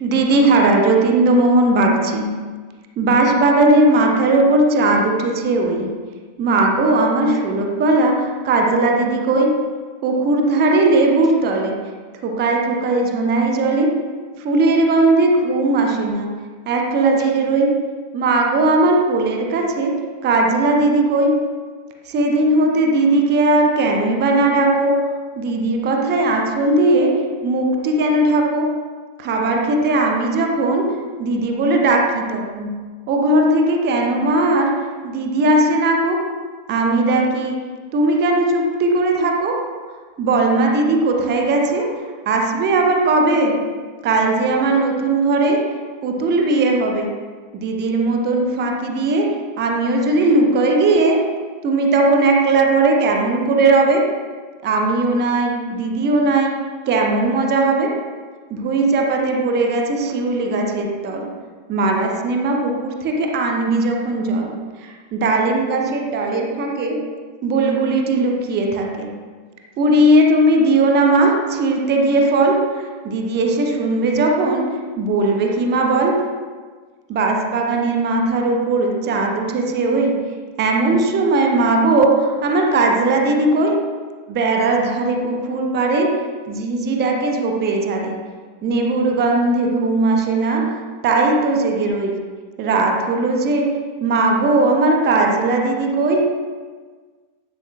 দিদিহারা যতীন্দ্রমোহন বাগচি। বাঁশবাগানের মাথার ওপর চাঁদ উঠেছে ওই। মা গো আমার সুলভবালা কাজলা দিদি কই? পুকুর ধারে লেবুর তলে থোকায় থোকায় ঝোনাই জলে, ফুলের গন্ধে ঘুম আসে না, একলা জেগে রই। মা গো আমার কোলের কাছে কাজলা দিদি কই? সেদিন হতে দিদিকে আর কেনই বা না ডাকো? দিদির কথায় আঁচল দিয়ে মুখটি কেন ঢাকো? খাবার খেতে আমি যখন দিদি বলে ডাকি, তখন ও ঘর থেকে কেন মা আর দিদি আসে না গো? আমি ডাকি, তুমি কেন চুপটি করে থাকো? বলমা দিদি কোথায় গেছে, আসবে আবার কবে? কাল যে আমার নতুন ঘরে পুতুল বিয়ে হবে, দিদির মতন ফাঁকি দিয়ে আমিও যদি লুকোয় গিয়ে, তুমি তখন একলা ঘরে কেমন করে রবে? আমিও নাই, দিদিও নাই, কেমন মজা হবে? ভুঁই চাপাতে ভরে গেছে শিউলি গাছের তল, মারাস নেমা পুকুর থেকে আনবি যখন জল। ডালিম গাছের ডালের ফাঁকে বুলবুলিটি লুকিয়ে থাকে, উড়িয়ে তুমি দিও না মা ছিঁড়তে গিয়ে ফল। দিদি এসে শুনবে যখন, বলবে কি মা বল? বাঁশবাগানের মাথার উপর চাঁদ উঠেছে ওই, এমন সময় মা গো আমার কাজলা দিদি কই? বেড়ার ধারে পুকুর পাড়ে ঝিঝি ডাকে ঝোপে ঝাড়ে, নেবুর গন্ধে ঘুম আসে না, তাই তো জেগে রই। রাত হলো যে, মা গো আমার কাজলা দিদি কই?